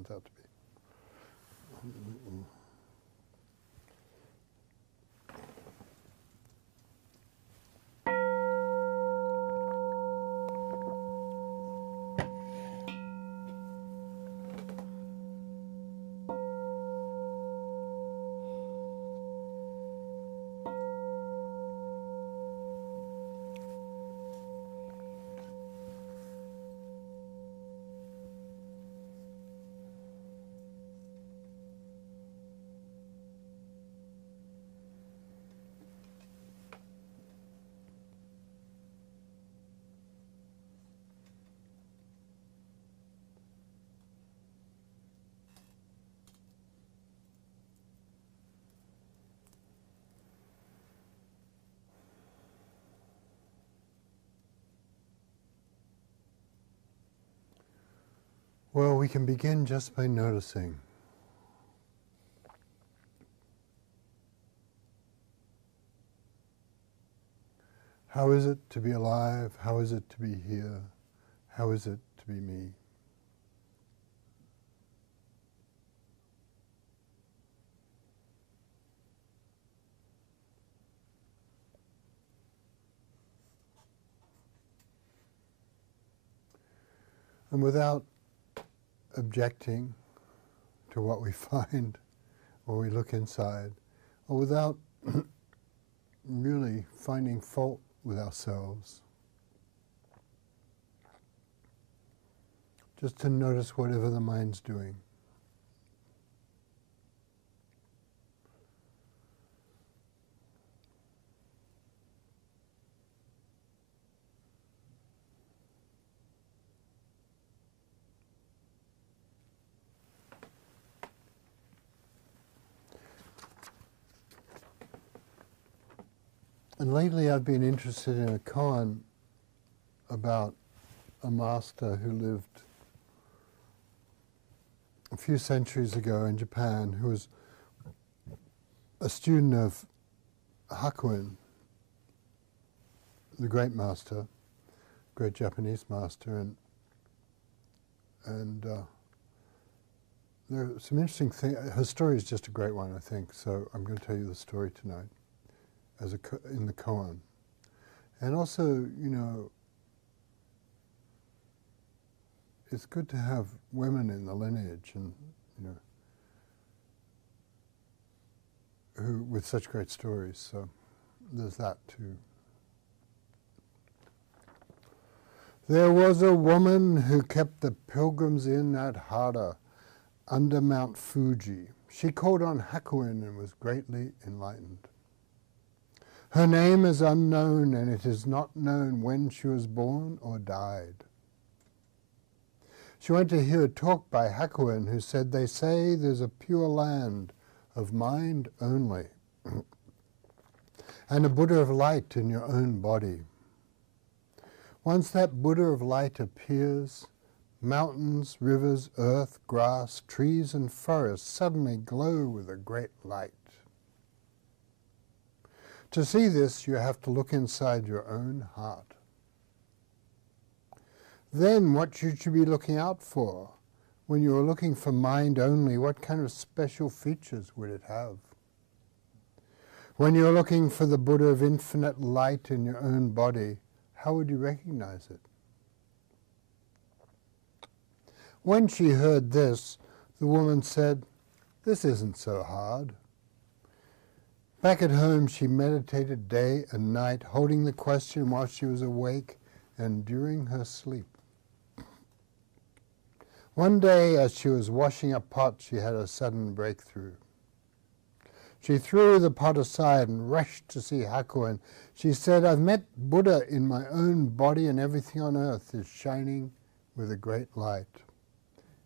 turns out to be. Well, we can begin just by noticing. How is it to be alive? How is it to be here? How is it to be me? And without objecting to what we find when we look inside, or without really finding fault with ourselves, just to notice whatever the mind's doing. And lately I've been interested in a koan about a master who lived a few centuries ago in Japan, who was a student of Hakuin, the great master, great Japanese master, and there are some interesting things. Her story is just a great one, I think, so I'm going to tell you the story tonight as in the koan. And also, you know, it's good to have women in the lineage, and you know, who with such great stories. So there's that too. There was a woman who kept the pilgrims inn at Hara, under Mount Fuji. She called on Hakuin and was greatly enlightened. Her name is unknown, and it is not known when she was born or died. She went to hear a talk by Hakuin, who said, "They say there's a pure land of mind only, and a Buddha of light in your own body. Once that Buddha of light appears, mountains, rivers, earth, grass, trees, and forests suddenly glow with a great light. To see this, you have to look inside your own heart. Then what should you be looking out for? When you are looking for mind only, what kind of special features would it have? When you are looking for the Buddha of infinite light in your own body, how would you recognize it?" When she heard this, the woman said, "This isn't so hard." Back at home, she meditated day and night, holding the question while she was awake and during her sleep. One day, as she was washing a pot, she had a sudden breakthrough. She threw the pot aside and rushed to see Hakuin. She said, "I've met Buddha in my own body, and everything on earth is shining with a great light.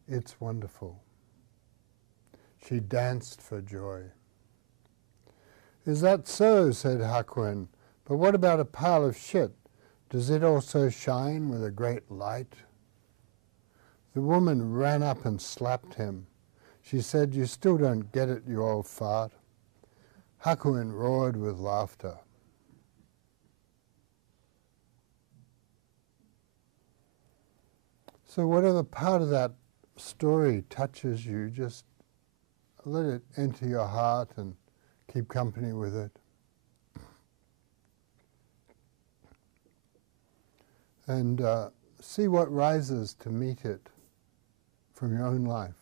It's wonderful." She danced for joy. "Is that so?" said Hakuin. "But what about a pile of shit? Does it also shine with a great light?" The woman ran up and slapped him. She said, "You still don't get it, you old fart." Hakuin roared with laughter. So whatever part of that story touches you, just let it enter your heart and keep company with it. And see what rises to meet it from your own life.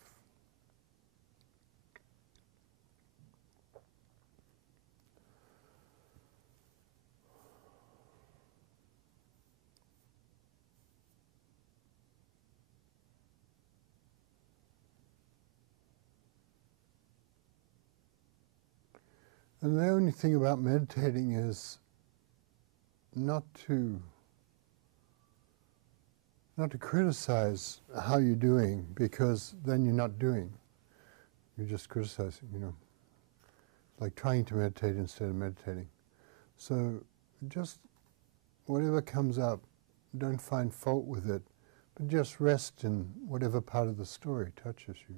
And the only thing about meditating is not to criticize how you're doing, because then you're not doing. You're just criticizing, like trying to meditate instead of meditating. So just whatever comes up, don't find fault with it, but just rest in whatever part of the story touches you.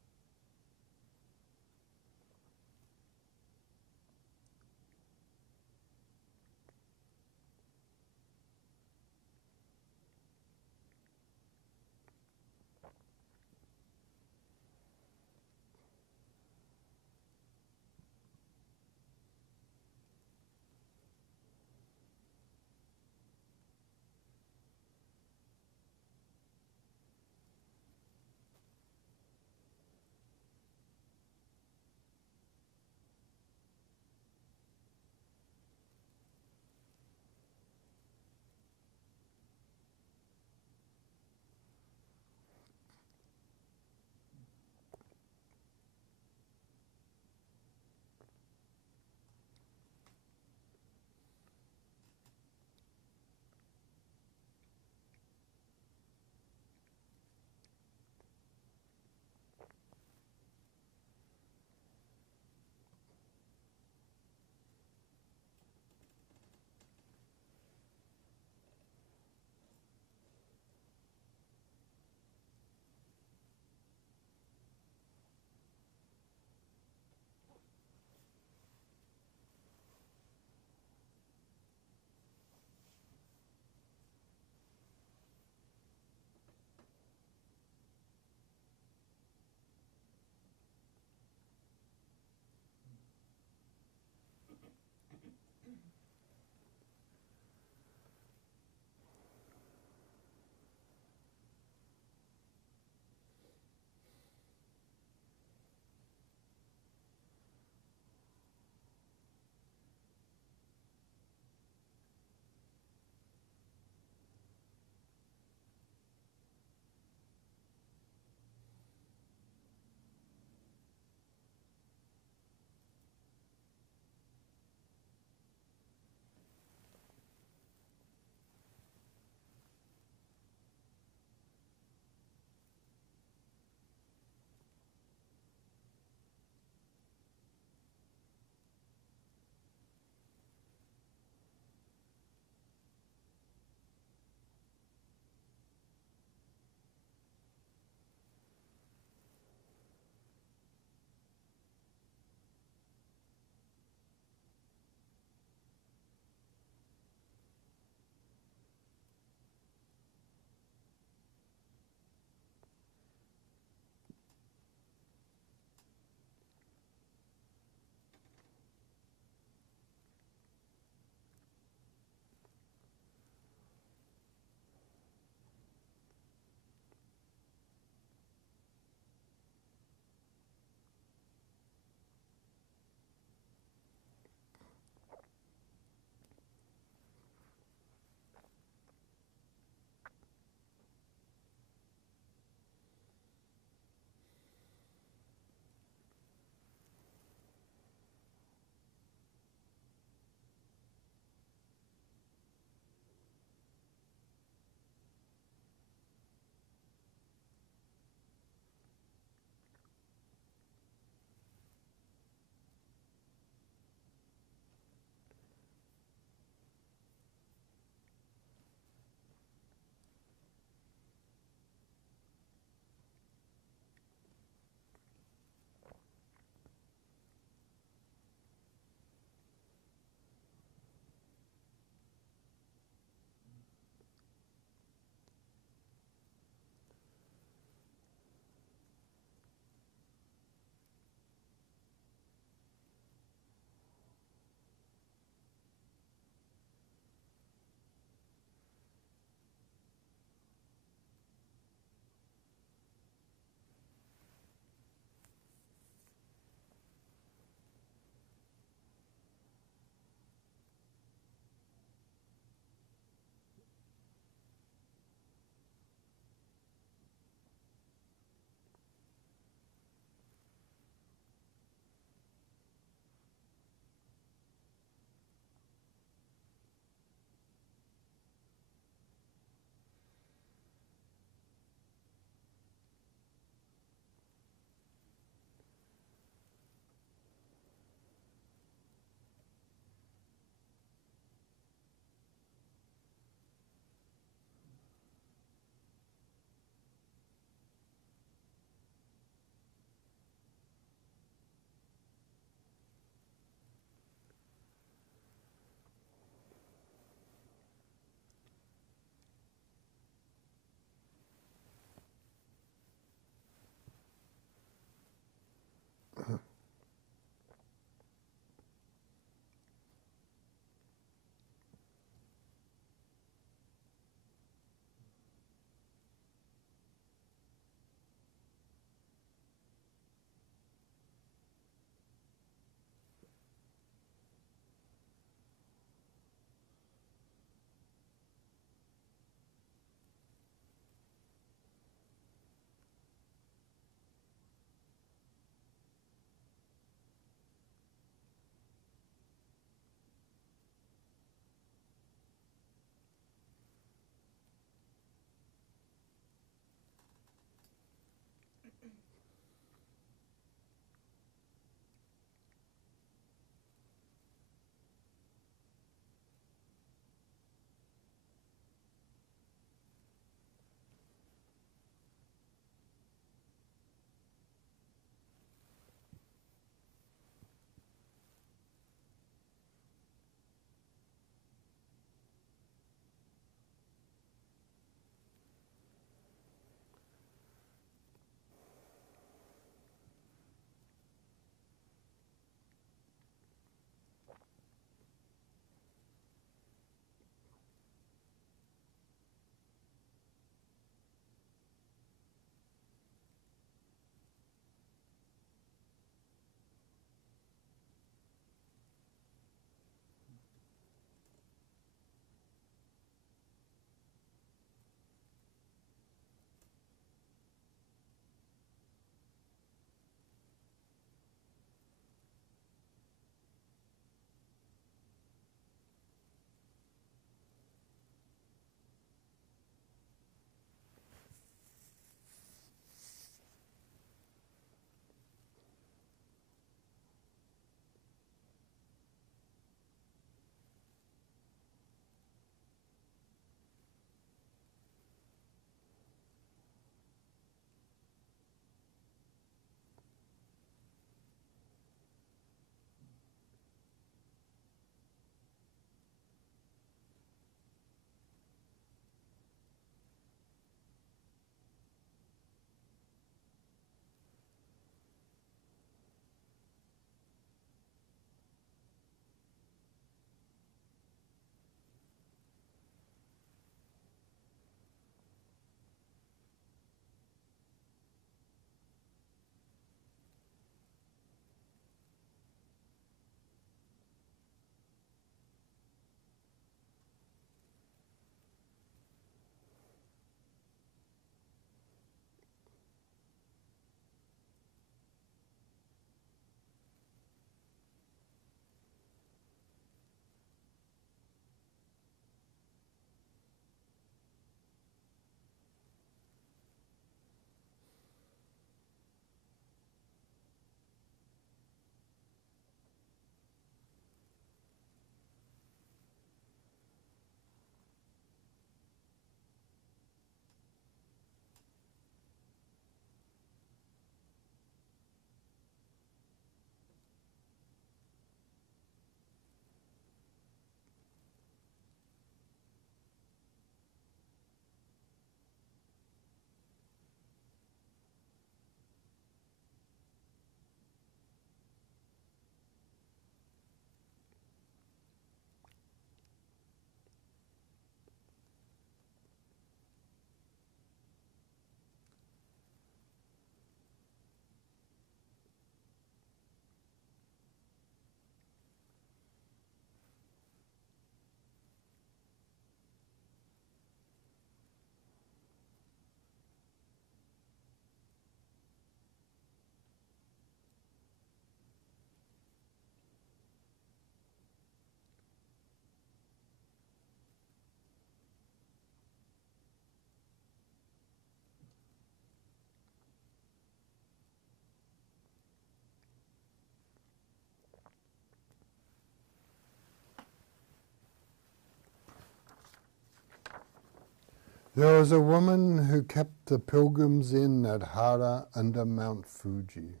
There was a woman who kept the pilgrims inn at Hara under Mount Fuji.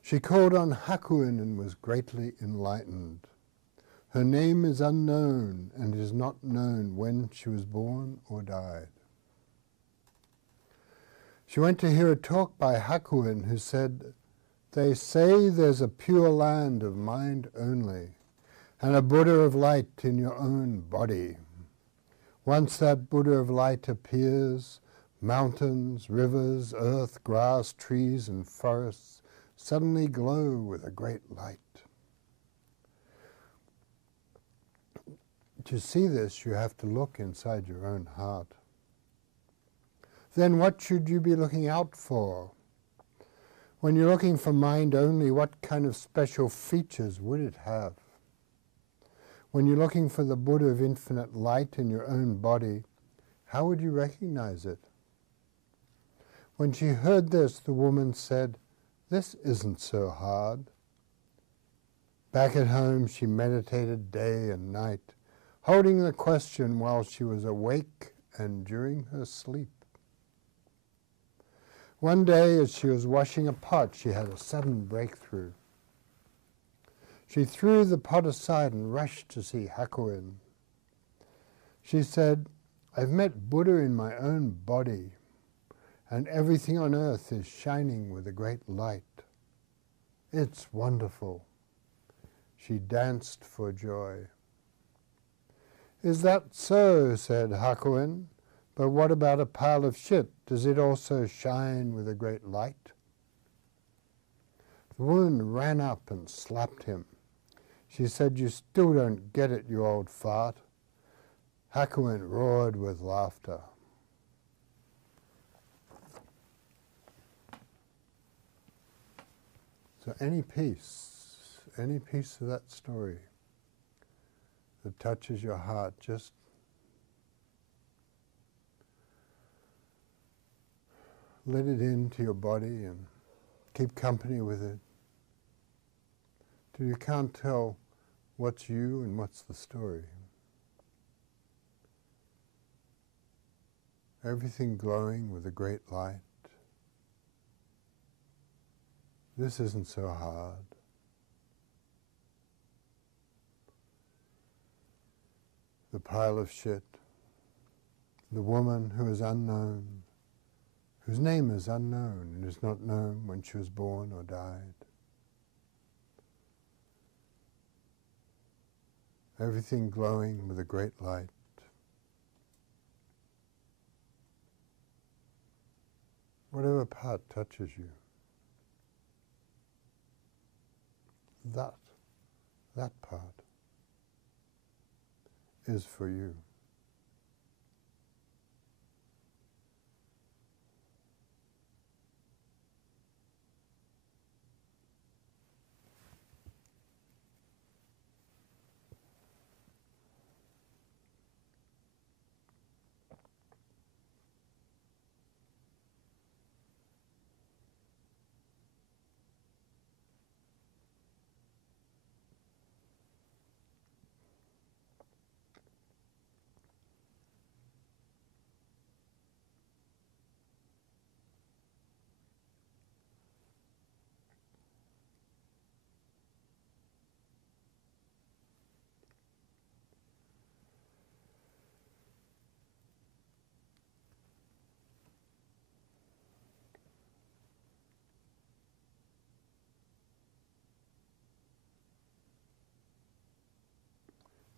She called on Hakuin and was greatly enlightened. Her name is unknown and is not known when she was born or died. She went to hear a talk by Hakuin, who said, "They say there's a pure land of mind only, and a Buddha of light in your own body. Once that Buddha of light appears, mountains, rivers, earth, grass, trees, and forests suddenly glow with a great light." To see this, you have to look inside your own heart. Then what should you be looking out for? When you're looking for mind only, what kind of special features would it have? When you're looking for the Buddha of infinite light in your own body, how would you recognize it? When she heard this, the woman said, "This isn't so hard." Back at home, she meditated day and night, holding the question while she was awake and during her sleep. One day, as she was washing a pot, she had a sudden breakthrough. She threw the pot aside and rushed to see Hakuin. She said, "I've met Buddha in my own body, and everything on earth is shining with a great light. It's wonderful." She danced for joy. "Is that so?" said Hakuin. "But what about a pile of shit? Does it also shine with a great light?" The woman ran up and slapped him. She said, "You still don't get it, you old fart." Hakuin roared with laughter. So any piece of that story that touches your heart, just let it into your body and keep company with it till you can't tell what's you and what's the story. Everything glowing with a great light. This isn't so hard. The pile of shit. The woman who is unknown, whose name is unknown and is not known when she was born or died. Everything glowing with a great light. Whatever part touches you, that part is for you.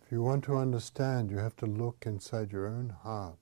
If you want to understand, you have to look inside your own heart.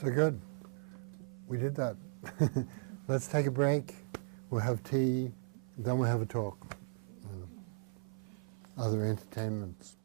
So good. We did that. Let's take a break. We'll have tea. Then we'll have a talk. Other entertainments.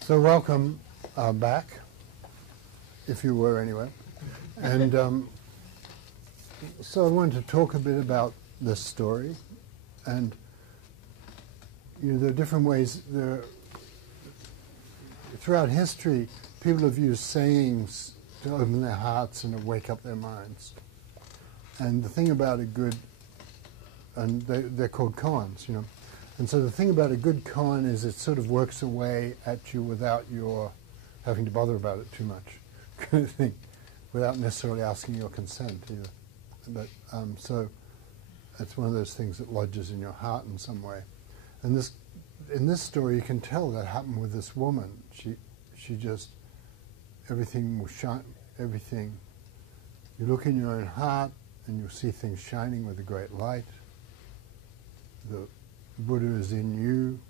So welcome back, if you were anyway. And so I wanted to talk a bit about this story. And there are different ways. Throughout history, people have used sayings to open their hearts and to wake up their minds. And the thing about a good, and they're called koans, And so the thing about a good koan is it sort of works away at you without your having to bother about it too much, kind of thing, without necessarily asking your consent either. But so it's one of those things that lodges in your heart in some way. And in this story, you can tell that happened with this woman. She just, everything will shine, everything. You look in your own heart and you'll see things shining with a great light. The Buddha is in you.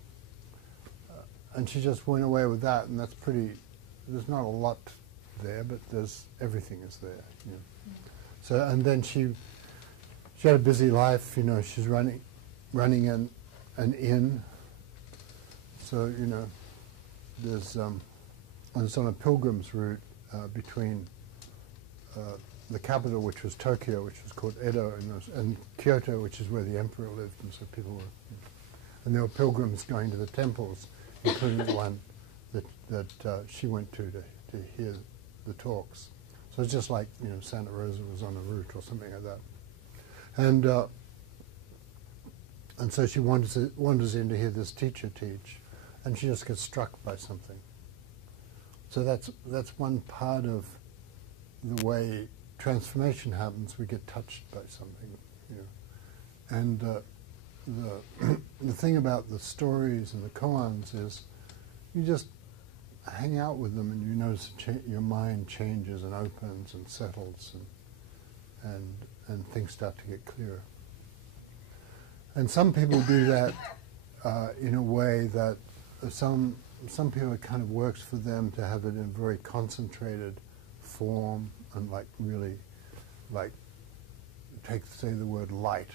And she just went away with that, and that's pretty, there's not a lot there, but everything is there. So, and then she had a busy life, she's running an inn. So, there's, and it's on a pilgrim's route between the capital, which was Tokyo, which was called Edo, and Kyoto, which is where the emperor lived, and so people were, and there were pilgrims going to the temples, including the one that she went to hear the talks. So it's just like, Santa Rosa was on a route or something like that. And so she wanders in to hear this teacher teach, and she just gets struck by something. So that's one part of the way transformation happens. We get touched by something, And the thing about the stories and the koans is you just hang out with them and you notice your mind changes and opens and settles and things start to get clearer. And some people do that in a way that some people it kind of works for them to have it in a very concentrated form and really say the word light,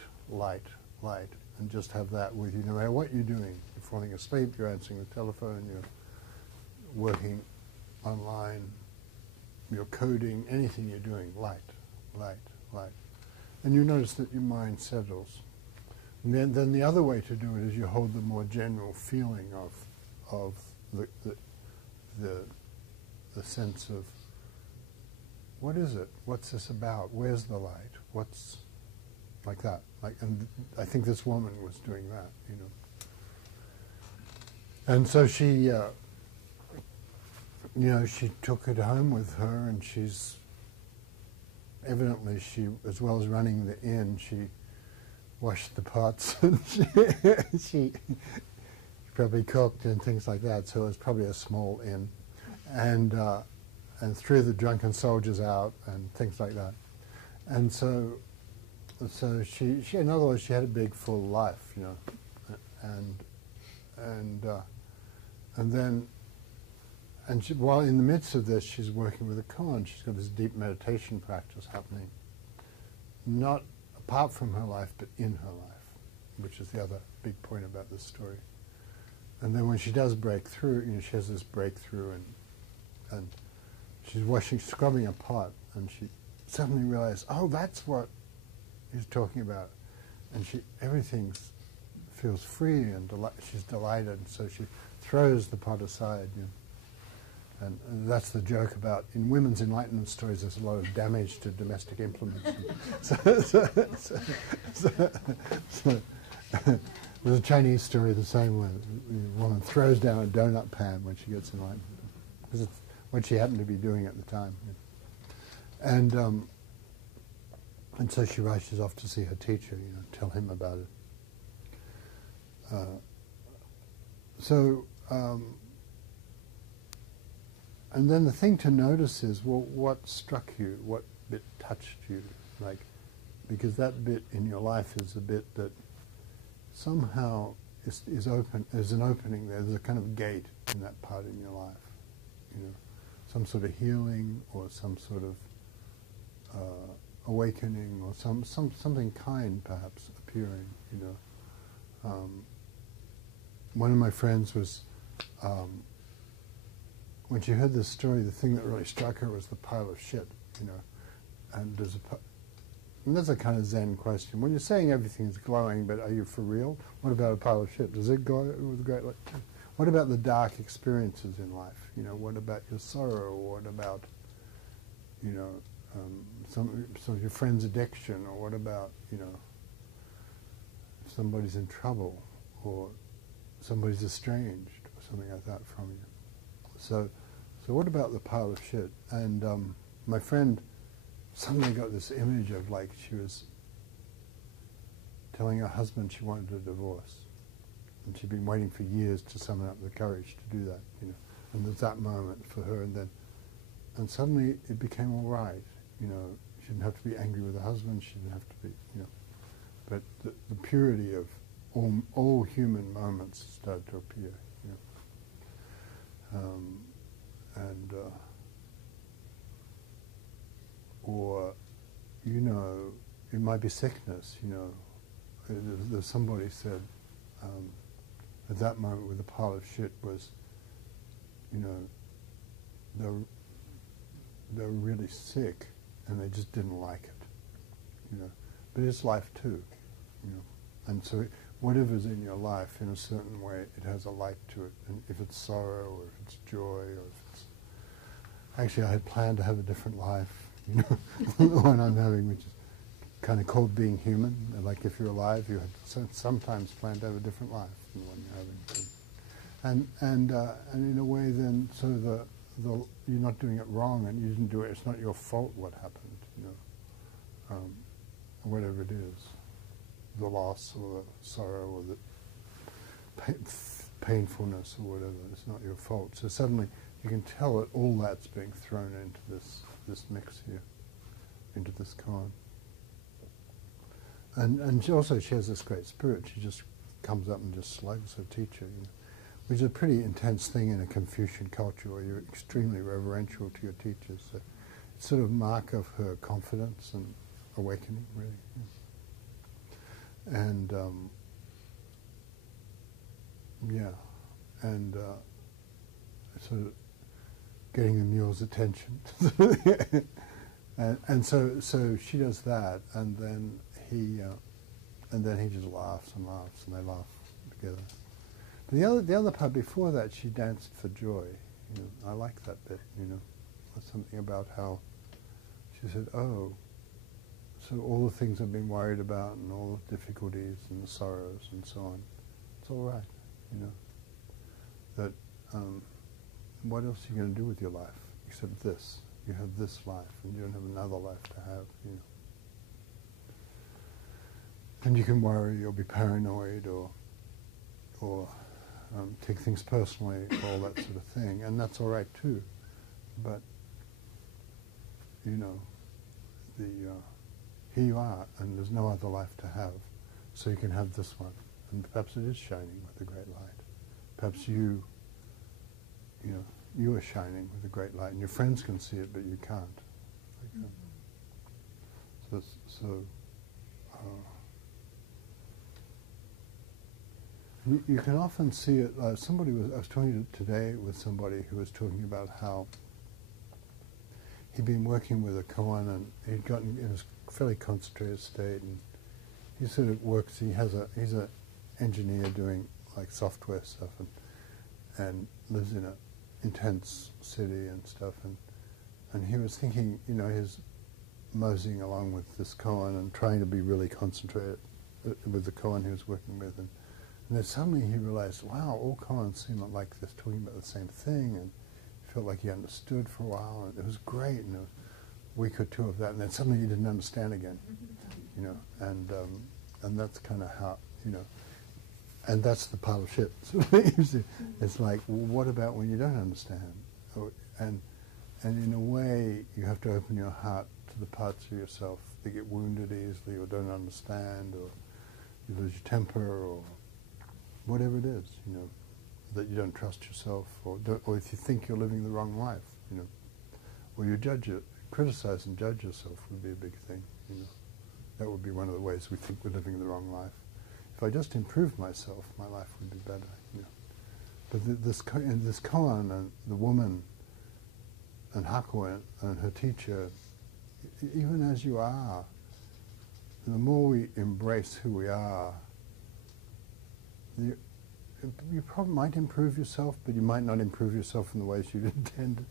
and just have that with you no matter what you're doing. You're falling asleep, you're answering the telephone, you're working online, you're coding, anything you're doing, light. And you notice that your mind settles. And then the other way to do it is you hold the more general feeling of the sense of, what is it? What's this about? Where's the light? What's like that? And I think this woman was doing that, And so she, she took it home with her, and she's evidently as well as running the inn, she washed the pots and she probably cooked and things like that. So it was probably a small inn, and threw the drunken soldiers out and things like that. And so she in other words, she had a big full life, and she, while in the midst of this, she's working with a koan. She's got this deep meditation practice happening, not apart from her life, but in her life, which is the other big point about this story. And then when she does break through, she has this breakthrough, and she's scrubbing a pot, and she suddenly realized, oh, that's what he's talking about, and everything feels free and she's delighted. So she throws the pot aside, and that's the joke about in women's enlightenment stories. There's a lot of damage to domestic implements. There's a Chinese story the same way. The woman throws down a donut pan when she gets enlightened, because it's what she happened to be doing at the time. And so she rushes off to see her teacher, tell him about it. And then the thing to notice is, well, what struck you? What bit touched you? Because that bit in your life is the bit that somehow is open. There's an opening there. There's a kind of gate in that part in your life. You know, some sort of healing or some sort of awakening or something kind perhaps appearing. You know, one of my friends was. When she heard this story, the thing that really struck her was the pile of shit, you know. And that's a kind of Zen question. When you're saying everything is glowing, but are you for real? What about a pile of shit? Does it glow with a great light? What about the dark experiences in life? You know, what about your sorrow? What about, you know, some of your friend's addiction? Or what about, you know, if somebody's in trouble or somebody's estranged or something like that from you? So what about the pile of shit? And my friend suddenly got this image of, like, she was telling her husband she wanted a divorce, and she'd been waiting for years to summon up the courage to do that, you know. And there's that moment for her, and suddenly it became all right, you know. She didn't have to be angry with her husband. She didn't have to be, you know. But the purity of all human moments started to appear, you know. Or, you know, it might be sickness, you know. There's somebody said at that moment with a pile of shit was, you know, they're really sick and they just didn't like it, you know. But it's life too, you know. And so whatever's in your life, in a certain way, it has a light to it. And if it's sorrow, or if it's joy, or if it's... Actually, I had planned to have a different life, you know, the one I'm having, which is kind of called being human. Like, if you're alive, you have sometimes planned to have a different life than the one you're having. And in a way, then, so you're not doing it wrong, and you didn't do it. It's not your fault what happened, you know, whatever it is. The loss or the sorrow or the painfulness or whatever, it's not your fault. So suddenly you can tell that all that's being thrown into this mix here, into this koan. And she has this great spirit. She just comes up and just slugs her teacher, you know, which is a pretty intense thing in a Confucian culture where you're extremely reverential to your teachers. So it's sort of mark of her confidence and awakening, really. Yeah. And sort of getting the mule's attention, and so she does that, and then he just laughs and laughs, and they laugh together. But the other part before that, she danced for joy. You know, I like that bit. You know, there's something about how she said, "Oh." So all the things I've been worried about and all the difficulties and the sorrows and so on, it's all right, you know. That what else are you going to do with your life except this? You have this life and you don't have another life to have, you know. And you can worry or be paranoid or take things personally, all that sort of thing, and that's all right too. But, you know, here you are, and there's no other life to have, so you can have this one. And perhaps it is shining with a great light. Perhaps you are shining with a great light, and your friends can see it, but you can't. You can often see it. I was talking today with somebody who was talking about how he'd been working with a koan, and he'd gotten in a fairly concentrated state, and he sort of works. He's an engineer doing like software stuff, and lives in an intense city and stuff, and he was thinking, you know, he's moseying along with this koan and trying to be really concentrated with the koan he was working with, and then suddenly he realized, wow, all koans seem like they're talking about the same thing, and he felt like he understood for a while, and it was great, and it was a week or two of that, and then suddenly he didn't understand again, you know, and that's kind of how, you know, and that's the pile of shit. It's like, well, what about when you don't understand? And in a way, you have to open your heart to the parts of yourself that get wounded easily or don't understand, or you lose your temper, or whatever it is, you know, that you don't trust yourself, or if you think you're living the wrong life, you know, or you criticize and judge yourself would be a big thing, you know. That would be one of the ways we think we're living the wrong life. If I just improved myself, my life would be better, you know. But this koan and the woman and Hakuin and her teacher, even as you are, the more we embrace who we are, you probably might improve yourself, but you might not improve yourself in the ways you'd intended.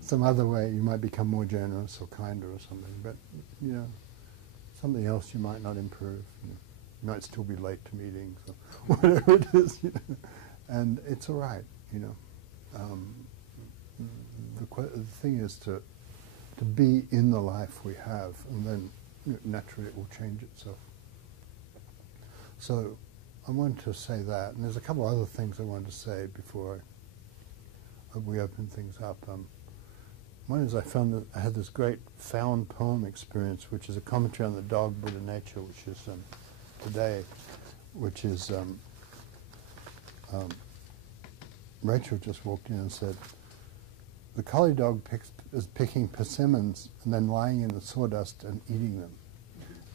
Some other way, you might become more generous or kinder or something, but, you know, something else you might not improve. You know. You might still be late to meetings or whatever it is, you know. And it's all right, you know. The thing is to be in the life we have, and then naturally it will change itself. So I wanted to say that, and there's a couple other things I wanted to say before we open things up. One is I found that I had this great found poem experience, which is a commentary on the dog Buddha nature, which is today, which is Rachel just walked in and said, the collie dog is picking persimmons and then lying in the sawdust and eating them.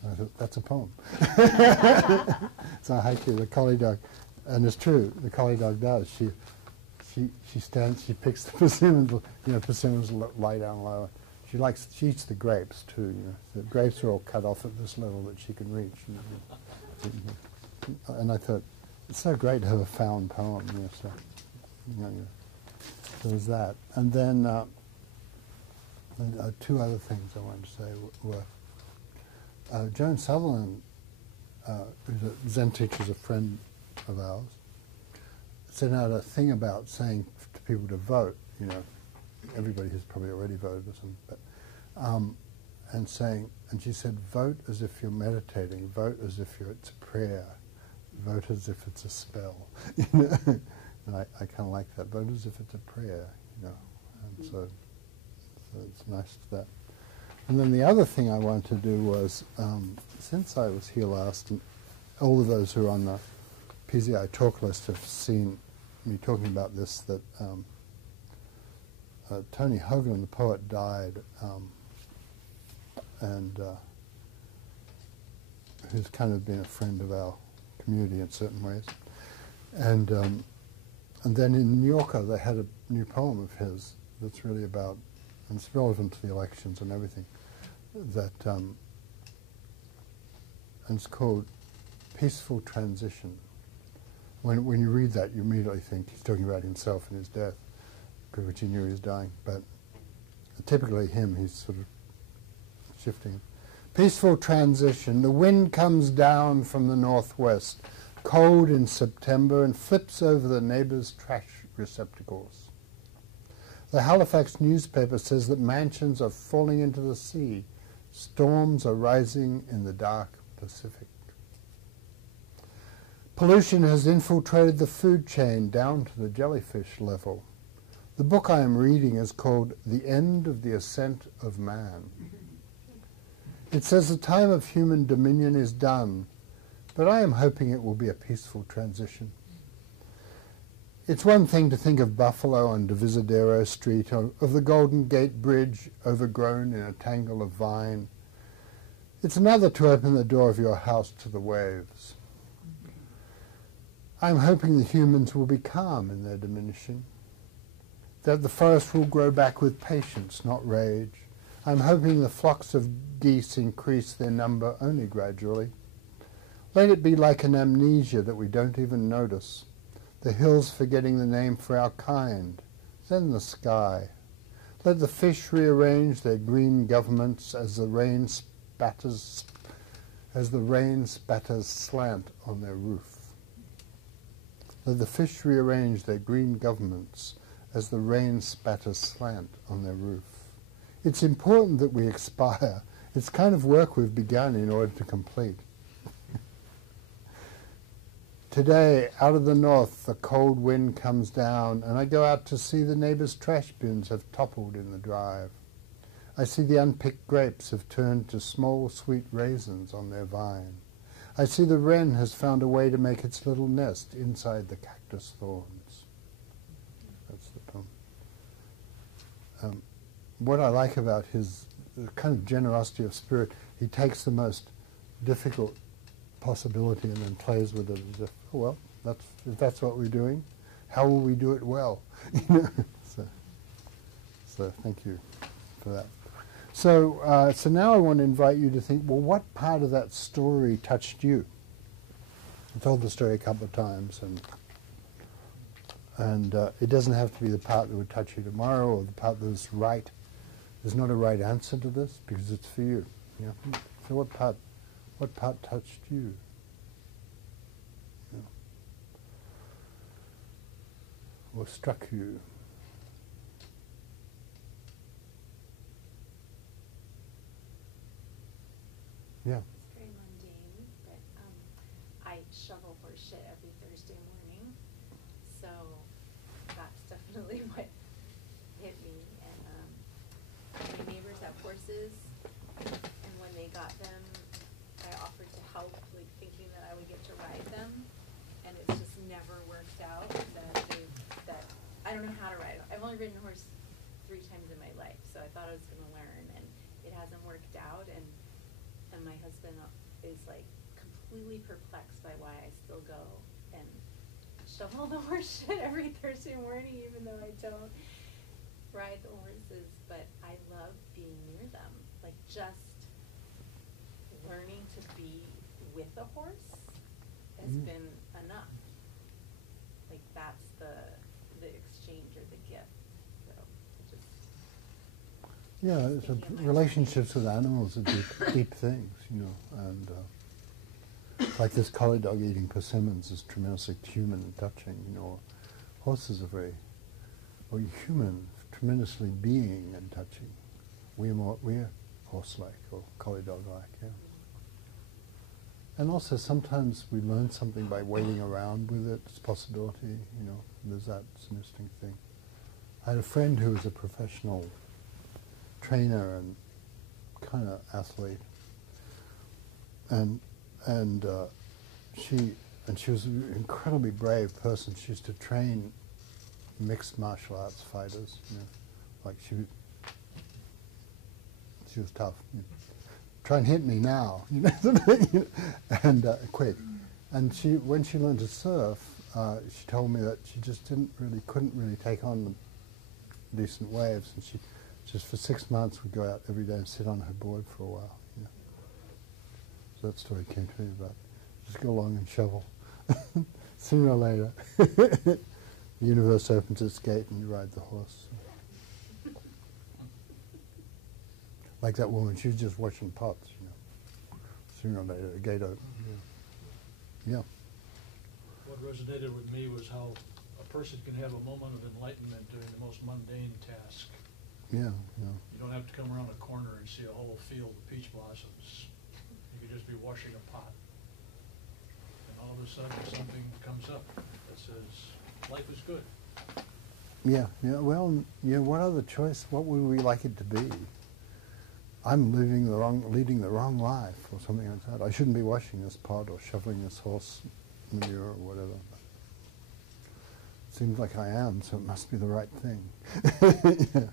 And I thought, that's a poem. So haiku, the collie dog, and it's true, the collie dog does. She stands, she picks the persimmons, you know, persimmons lie down low. She eats the grapes too, you know. The grapes are all cut off at this level that she can reach. You know. And I thought, it's so great to have a found poem, you know, so, you know, there was that. And then two other things I wanted to say were, Joan Sutherland, who's a Zen teacher, is a friend of ours, sent out a thing about saying to people to vote, you know, everybody has probably already voted or something, but, and she said, vote as if you're meditating, vote as if it's a prayer, vote as if it's a spell. You know? And I kind of like that, vote as if it's a prayer, you know, and so it's nice to that. And then the other thing I wanted to do was, since I was here last, and all of those who are on the PZI talk list have seen me talking about this, that Tony Hogan, the poet, died, and who's kind of been a friend of our community in certain ways. And then in New Yorker, they had a new poem of his that's really about, and it's relevant to the elections and everything, that, and it's called Peaceful Transition. When you read that, you immediately think he's talking about himself and his death, which he knew he was dying. But typically him, he's sort of shifting. Peaceful transition. The wind comes down from the northwest, cold in September, and flips over the neighbors' trash receptacles. The Halifax newspaper says that mansions are falling into the sea. Storms are rising in the dark Pacific. Pollution has infiltrated the food chain down to the jellyfish level. The book I am reading is called The End of the Ascent of Man. It says the time of human dominion is done, but I am hoping it will be a peaceful transition. It's one thing to think of Buffalo on Divisadero Street, of the Golden Gate Bridge overgrown in a tangle of vine. It's another to open the door of your house to the waves. I'm hoping the humans will be calm in their diminishing, that the forest will grow back with patience, not rage. I'm hoping the flocks of geese increase their number only gradually. Let it be like an amnesia that we don't even notice, the hills forgetting the name for our kind, then the sky. Let the fish rearrange their green governments as the rain spatters slant on their roof. Let the fish rearrange their green governments as the rain spatters slant on their roof. It's important that we expire. It's kind of work we've begun in order to complete. Today, out of the north, the cold wind comes down, and I go out to see the neighbors' trash bins have toppled in the drive. I see the unpicked grapes have turned to small, sweet raisins on their vine. I see the wren has found a way to make its little nest inside the cactus thorns. That's the poem. What I like about his kind of generosity of spirit, he takes the most difficult possibility and then plays with it as if, oh, well, if that's what we're doing, how will we do it well? So thank you for that. So, so now I want to invite you to think, well, what part of that story touched you? I told the story a couple of times, and it doesn't have to be the part that would touch you tomorrow or the part that was right. There's not a right answer to this because it's for you. You know? So what part touched you? You know? Or struck you? Yeah. It's very mundane, but I shovel horse shit every Thursday morning, so that's definitely what hit me. And my neighbors have horses, and when they got them, I offered to help, like thinking that I would get to ride them, and it's just never worked out. That I don't know how to ride. I've only ridden a horse 3 times in my life, so I thought I was going to learn, and it hasn't worked out. And my husband is like completely perplexed by why I still go and shovel the horse shit every Thursday morning, even though I don't ride the horses. But I love being near them. Like just learning to be with a horse has been enough. Like that's the exchange or the gift. So just relationships with animals are deep things, you know, and like this collie dog eating persimmons is tremendously human and touching, you know. Horses are very, or human, tremendously being and touching. We're horse-like or collie dog-like, yeah. And also sometimes we learn something by waiting around with it. It's a possibility, you know. There's that. It's an interesting thing. I had a friend who was a professional trainer and kind of athlete, and she was an incredibly brave person. She used to train mixed martial arts fighters, you know, like she was tough. You know. Try and hit me now, you know, and quick. And when she learned to surf, she told me that she just couldn't really take on the decent waves, and she just for 6 months would go out every day and sit on her board for a while. You know. So that story came to me about just go along and shovel. Sooner or later, the universe opens its gate and you ride the horse. Like that woman, she was just washing pots, you know. Sooner or later, the gate opened. Yeah. What resonated with me was how a person can have a moment of enlightenment doing the most mundane task. Yeah. You don't have to come around a corner and see a whole field of peach blossoms. You could just be washing a pot. And all of a sudden something comes up that says, life is good. Yeah. Well, you know, what other choice? What would we like it to be? I'm leading the wrong life, or something like that. I shouldn't be washing this pot or shoveling this horse manure or whatever. It seems like I am, so it must be the right thing. Yeah.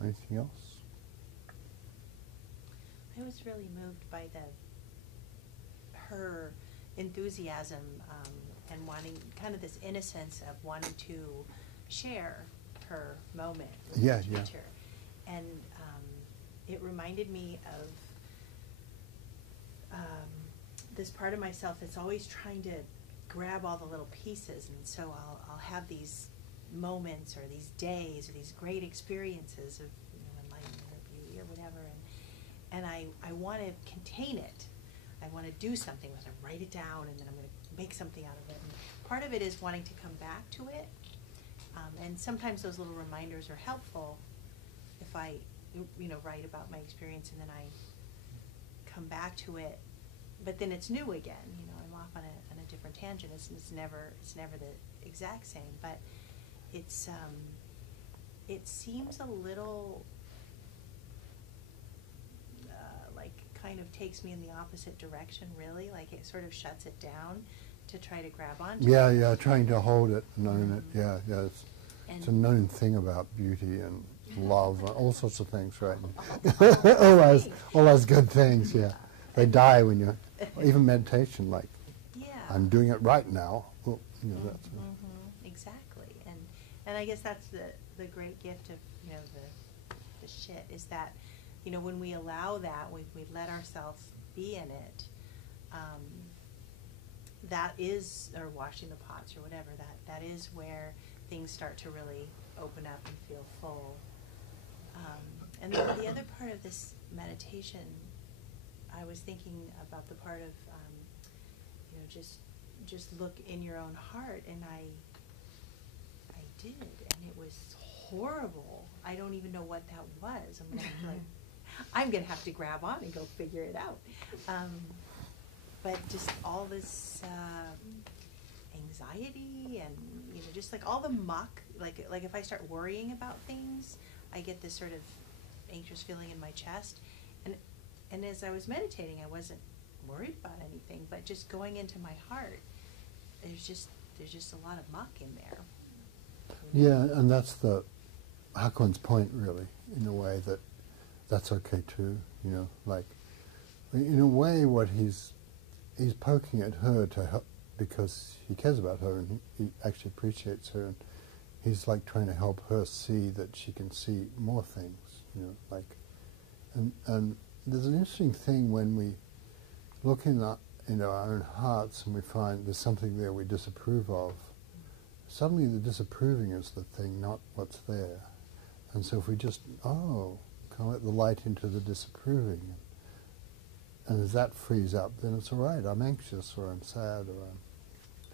Anything else? I was really moved by her enthusiasm and wanting, kind of this innocence of wanting to share her moment with the teacher. And it reminded me of this part of myself that's always trying to grab all the little pieces, and so I'll have these moments or these days or these great experiences of, you know, enlightenment or beauty or whatever, and I want to contain it. I want to do something with it, write it down, and then I'm going to make something out of it. And part of it is wanting to come back to it, and sometimes those little reminders are helpful if I, you know, write about my experience and then I come back to it but then it's new again. You know, I'm off on a different tangent. It's never the exact same, but it's it seems a little like kind of takes me in the opposite direction. Really, like it sort of shuts it down to try to grab onto. Yeah, it. yeah, trying to hold it, known it. Yeah, yeah. It's a known thing about beauty and love and all sorts of things, right? all those good things. Yeah, they die when you even meditation. Like, Yeah. I'm doing it right now. Well, you know, that's Exactly, and I guess that's the great gift of, you know, the shit is that, you know, when we allow that, we let ourselves be in it. That is, or washing the pots or whatever. That is where things start to really open up and feel full. And then the other part of this meditation, I was thinking about the part of, you know, just look in your own heart, and I did, and it was horrible. I don't even know what that was. I'm gonna have to grab on and go figure it out. But just all this anxiety, and, you know, just like all the muck. Like if I start worrying about things, I get this sort of anxious feeling in my chest. And as I was meditating, I wasn't worried about anything, but just going into my heart, there's just a lot of muck in there. Yeah, and that's the Hakuin's point, really, in a way, that's okay too. You know, like, in a way, what he's poking at her to help, because he cares about her and he actually appreciates her, and he's like trying to help her see that she can see more things. You know, like, and there's an interesting thing when we look in our own hearts and we find there's something there we disapprove of. Suddenly the disapproving is the thing, not what's there. And so if we just, kind of let the light into the disapproving, and as that frees up, then it's all right. I'm anxious, or I'm sad, or I'm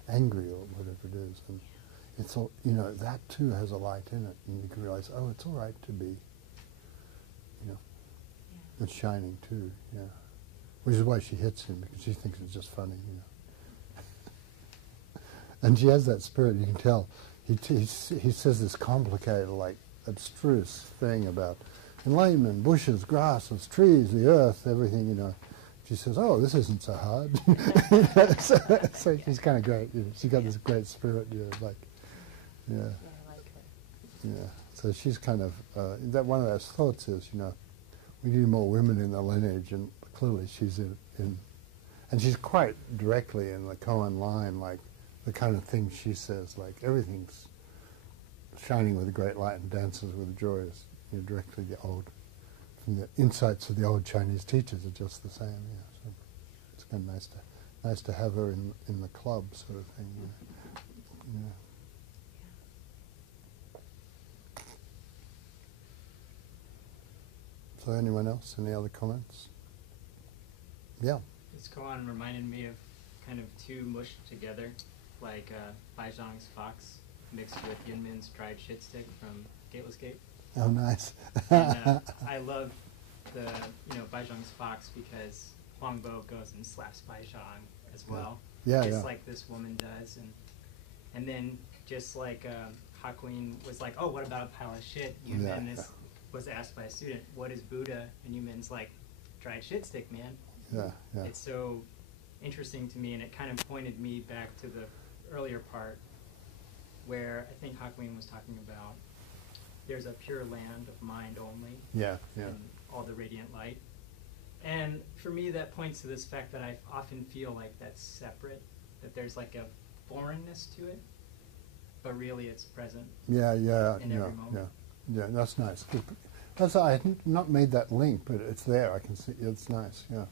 angry, or whatever it is. And it's all, you know, that too has a light in it. And you can realize, it's all right to be, you know, it's shining too, yeah. Which is why she hits him, because she thinks it's just funny, you know. And she has that spirit, you can tell. He says this complicated, like, abstruse thing about enlightenment, bushes, grasses, trees, the earth, everything, you know. She says, this isn't so hard. so she's kind of great. You know. She's got this great spirit, you know, like, yeah. Yeah, I like her. Yeah. So she's kind of, that one of those thoughts is, you know, we need more women in the lineage, and clearly she's in and she's quite directly in the Koan line, like, the kind of things she says, like, everything's shining with a great light and dances with joy, is, you know, directly from the insights of the old Chinese teachers are just the same. Yeah, so it's kind of nice to have her in the club, sort of thing. You know. Yeah. So anyone else? Any other comments? Yeah. This koan reminded me of kind of two mushed together, like Bai Zhang's fox mixed with Yinmin's dried shit stick from Gateless Gate. Oh, nice. And I love the, Bai Zhang's fox because Huang Bo goes and slaps Bai Zhang as well. Yeah, just like this woman does. And then just like Hakuin was like, what about a pile of shit? Yumin was asked by a student, what is Buddha? And Yumin's like, dried shit stick, man. Yeah. It's so interesting to me, and it kind of pointed me back to the earlier part where I think Hakuin was talking about there's a pure land of mind only. Yeah. And all the radiant light. And for me, that points to this fact that I often feel like that's separate, that there's like a foreignness to it, but really it's present. Yeah. In every moment. Yeah. That's nice. I had not made that link, but it's there. I can see it's nice. Yeah,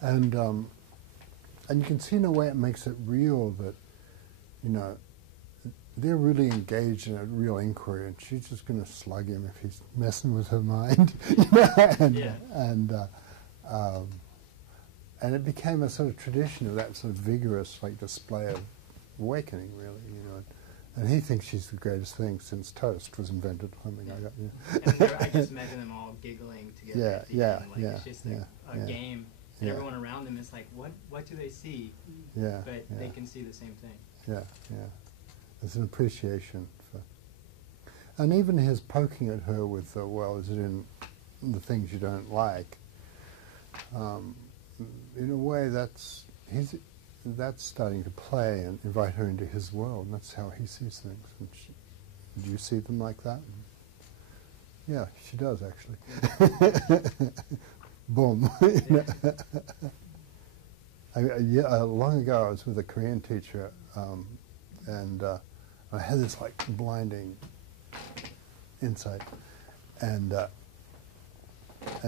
and you can see in a way it makes it real that, you know, they're really engaged in a real inquiry, and she's just going to slug him if he's messing with her mind. And it became a sort of tradition of that sort of vigorous, like, display of awakening, really, you know. And he thinks she's the greatest thing since toast was invented. Something like that. Yeah. And I just imagine them all giggling together. It's just a game. And Yeah. everyone around them is like, what do they see? Yeah. But yeah. they can see the same thing. Yeah, yeah. There's an appreciation for, and even his poking at her with, well, is it in the things you don't like? In a way, that's starting to play and invite her into his world. And that's how he sees things. And do you see them like that? Yeah, she does actually. Boom. Long ago, I was with a Korean teacher, and I had this like blinding insight, and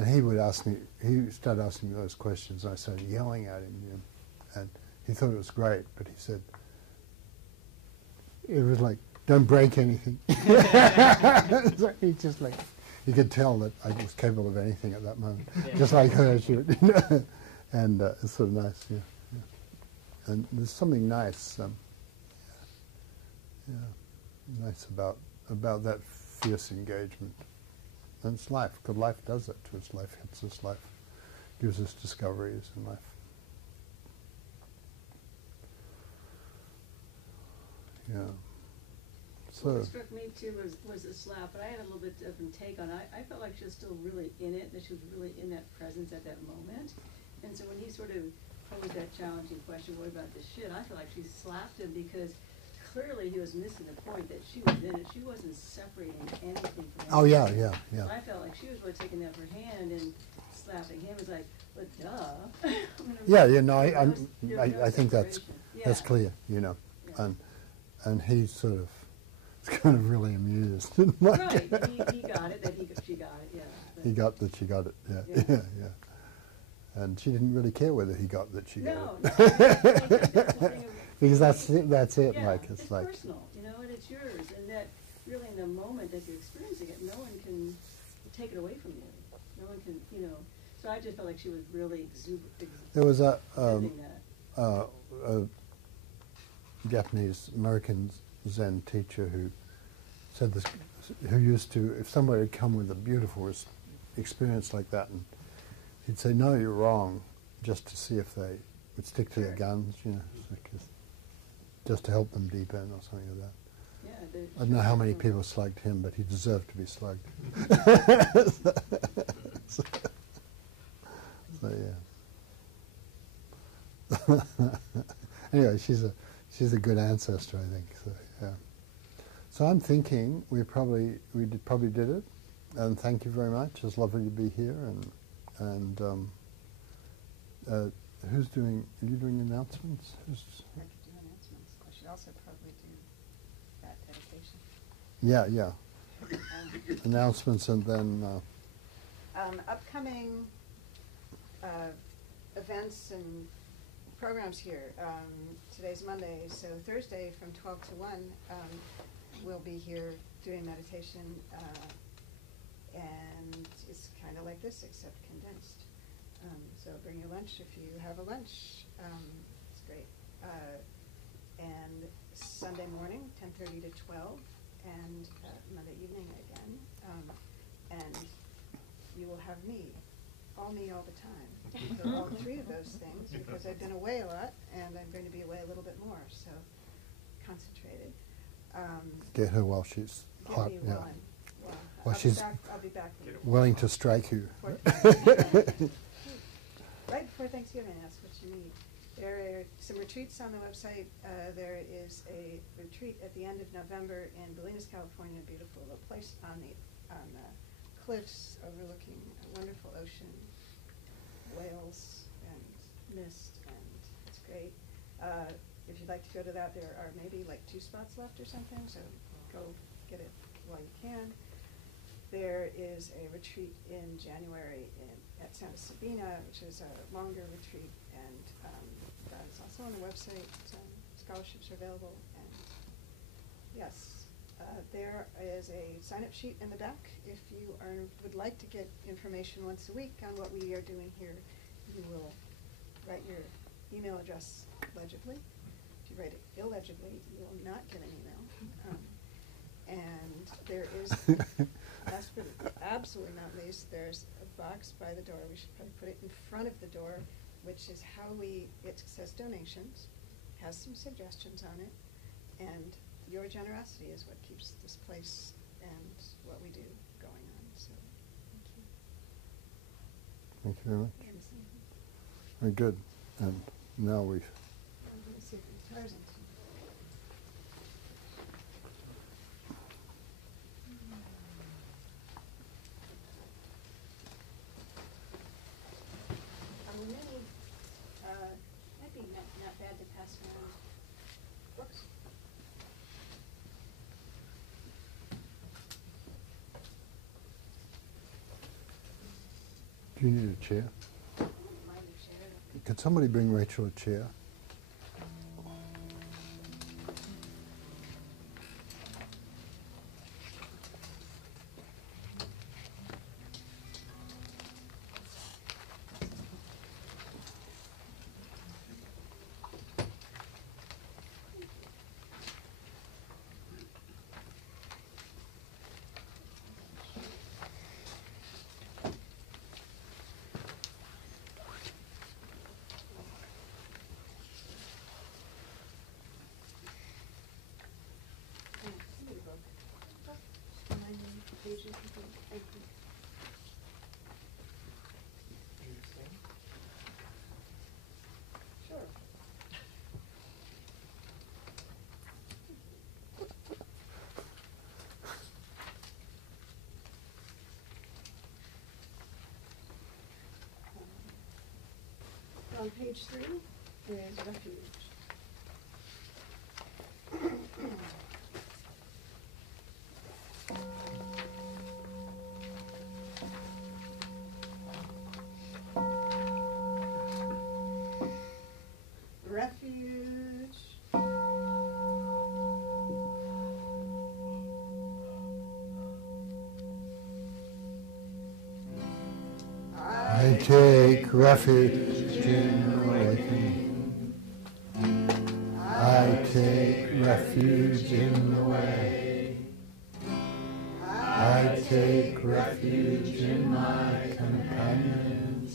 he would ask me. He started asking me those questions, and I started yelling at him, and he thought it was great, but he said it was like, "Don't break anything." So he just like, you could tell that I was capable of anything at that moment, just like her. She would, and it's sort of nice, yeah. And there's something nice, nice about that fierce engagement. And it's life, because life does it to us. Life hits us. Life gives us discoveries in life. Yeah. So. What struck me too was the slap, but I had a little bit different take on it. I felt like she was still really in it, that she was really in that presence at that moment. And so when he sort of posed that challenging question, what about the shit? I feel like she slapped him because clearly he was missing the point that she was in it. She wasn't separating anything from anything. Oh yeah, yeah, yeah. So I felt like she was really taking that for hand and slapping him. Was like, but duh. Yeah, you know, There was no I think that's separation. clear, you know, Yeah. and he sort of was kind of really amused. Right, he got it, she got it, yeah. But He got that she got it, yeah, Yeah. yeah, yeah. And she didn't really care whether he got that she got No, it. no, I think that's the thing of- Because that's it, yeah, like, it's like, personal, you know, and it's yours, and that really in the moment that you're experiencing it, no one can take it away from you. No one can, you know, so I just felt like she was really there was a exhibiting that. Japanese American Zen teacher who said this, who used to, if somebody had come with a beautiful experience like that, and he'd say, "No, you're wrong," just to see if they would stick to their guns, you know, just to help them deepen or something like that. Yeah, I don't know how many people slugged him, but he deserved to be slugged. so yeah. Anyway, she's a good ancestor, I think. So yeah. So I'm thinking we probably did it, and thank you very much. It's lovely to be here, and who's doing? Are you doing announcements? I could do announcements. I should also probably do that dedication. Yeah, yeah. Announcements, and then. Upcoming events and programs here. Today's Monday, so Thursday from 12 to 1, we'll be here doing meditation, and it's kind of like this except condensed. So bring your lunch if you have a lunch. It's great. And Sunday morning, 10:30 to 12, and Monday evening again. And you will have me all the time for all three of those things, because I've been away a lot, and I'm going to be away a little bit more, so concentrated. Get her while she's Get hot. me Yeah. I'll she's be back willing to strike you. Right before Thanksgiving, that's what you need. There are some retreats on the website. There is a retreat at the end of November in Bolinas, California, a beautiful little place on the cliffs overlooking a wonderful ocean, whales and mist, and it's great. If you'd like to go to that, there are maybe like 2 spots left or something, so go get it while you can. There is a retreat in January at Santa Sabina, which is a longer retreat, and that is also on the website. Scholarships are available, and yes. There is a sign-up sheet in the back. If you would like to get information once a week on what we are doing here, you will write your email address legibly. If you write it illegibly, you will not get an email. And there is... last but absolutely not least, there's a box by the door. We should probably put it in front of the door, which is how it says donations, has some suggestions on it, and your generosity is what keeps this place and what we do going on. So, thank you. Thank you very much. Yes. Very good. And now we. Let's see if Tarzan. Might be not bad to pass around books. Do you need a chair? Mind your share. Could somebody bring Rachel a chair? Sure. On page 3 is refuge. Refuge. I take refuge in awakening. I take refuge in the way. I take refuge in my companions.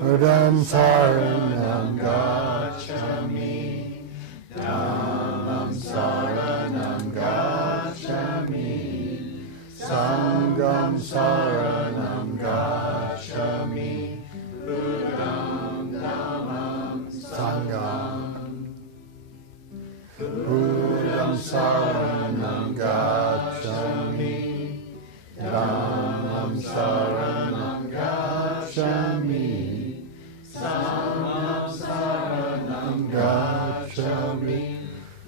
Buddham saranam gacchami, dhammam saranam gacchami, sangham saranam gacchami, buddham dhammam sangham. Buddham saranam gacchami, dhammam saranam gacchami, sangham saranam gacchami,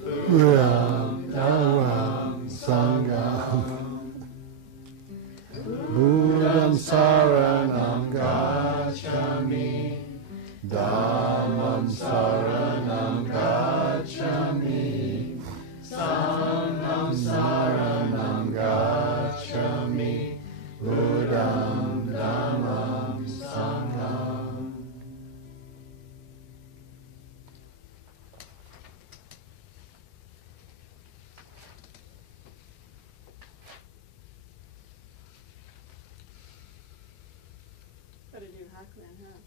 buddham dhammam sangham. Buddham saranam gacchami, dhammam saranam gacchami, sangham saranam gacchami, buddham dhammam sangham. Better do Hakuin, huh?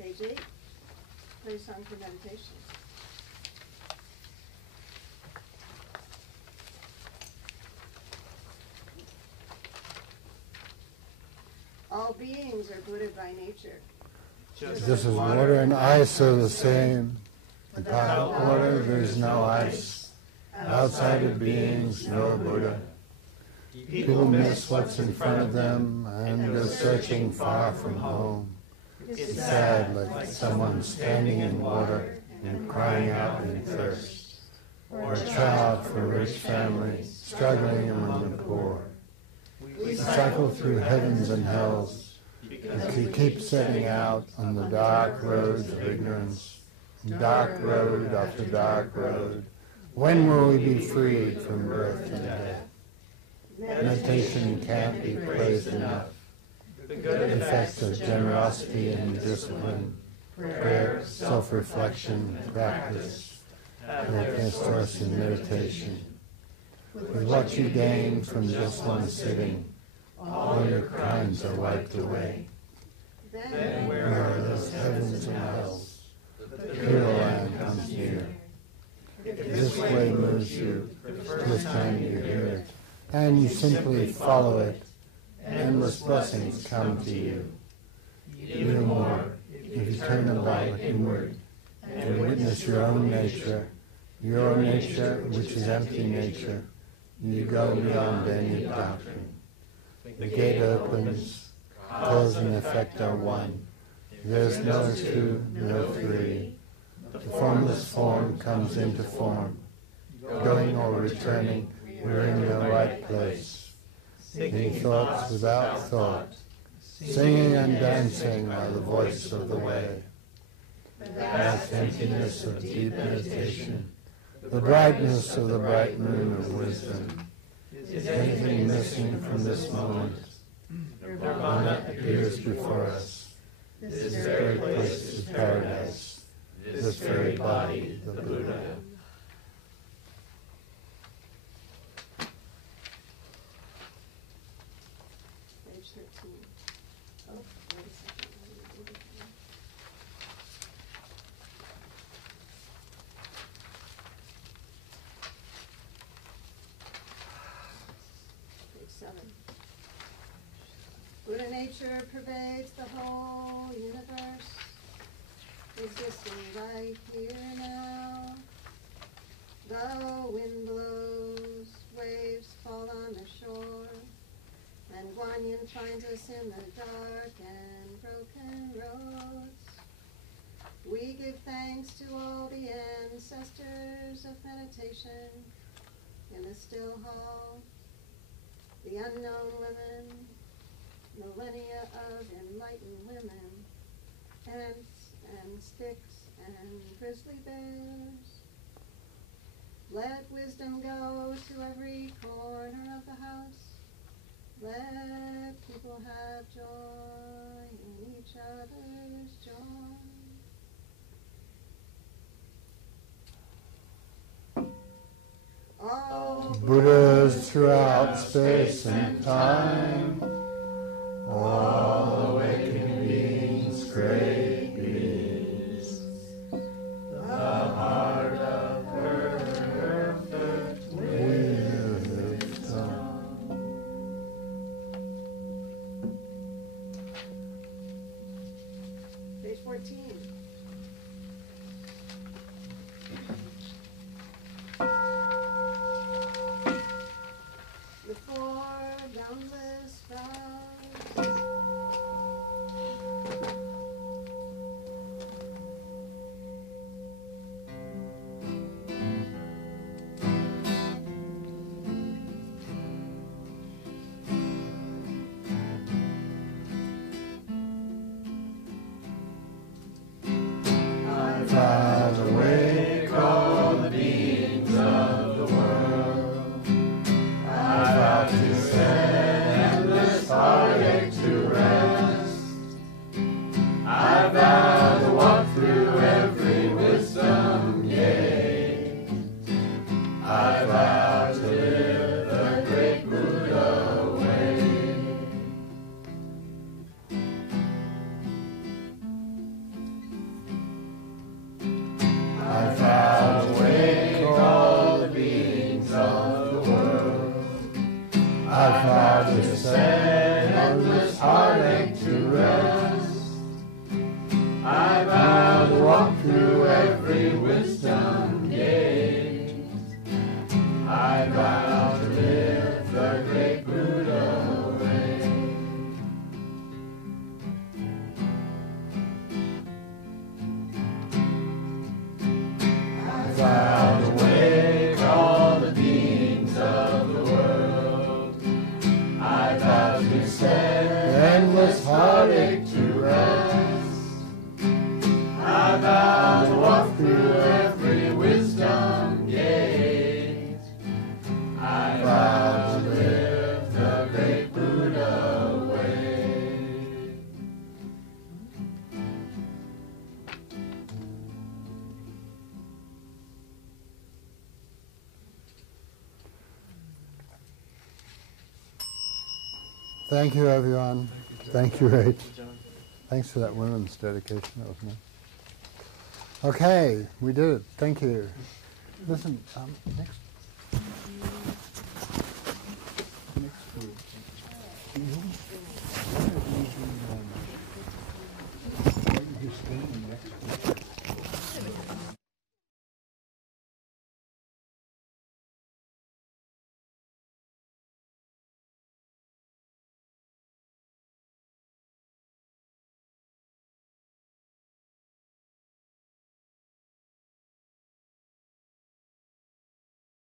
Page 8, play a song for meditation. All beings are Buddha by nature. Just as water and ice are the same. Without water, there's no ice. Outside of beings, no Buddha. People miss what's in front of them and go searching far from home. It's sad, like someone standing in water and crying out in thirst. Or a child from a rich family struggling among the poor. We cycle through heavens and hells because we keep setting out on the dark roads of ignorance, dark road after dark road. When will we be freed from birth and death? Meditation can't be praised enough. the good effects of generosity and discipline, prayer, self-reflection, practice, awakeness source and meditation. With what you gain from just one sitting, all your crimes are wiped away. Then where are those heavens and hells? The pure land comes near. If this way moves you, this time you hear it, and you simply follow it, endless blessings come to you. Even more, if you turn the light inward and witness your own nature, which is empty nature, you go beyond any doctrine. The gate opens, cause and effect are one. There is no two, no three. The formless form comes into form. Going or returning, we're in the right place. Thinking thoughts without thought. Singing and dancing are the voice of the way. The vast emptiness of deep meditation. The brightness of the bright moon of wisdom. Is anything missing from this moment? Nirvana appears before us. This very place is paradise. This very body, the Buddha. Page 13. Oh, wait a second. Let me do it again. Page 7. Buddha nature pervades the whole universe, existing right here now. The wind blows, waves fall on the shore, and Guanyin finds us in the dark and broken roads. We give thanks to all the ancestors of meditation in the still hall, the unknown women, millennia of enlightened women, ants and sticks and grizzly bears. Let wisdom go to every corner of the house. Let people have joy in each other's joy. All Buddhas throughout space and time, all awakened beings, great beings, the heart of perfect wisdom. Page 14. The four boundless stars. I vow to wake all the beings of the world. I vow to set endless heartache to rest. I vow to walk through every wisdom gate. I vow to live the great Buddha way. I vow to wake all the beings of the world. I vow to set endless heartache to rest. I vow to walk through every wisdom gate. I vow to live the great Buddha way. I vow to wake all the beings of the world. I vow to Thank you, everyone. Thank you, Thank you, Rach. Thank you, John. Thanks for that women's dedication. That was nice. Okay, we did it. Thank you. Listen, next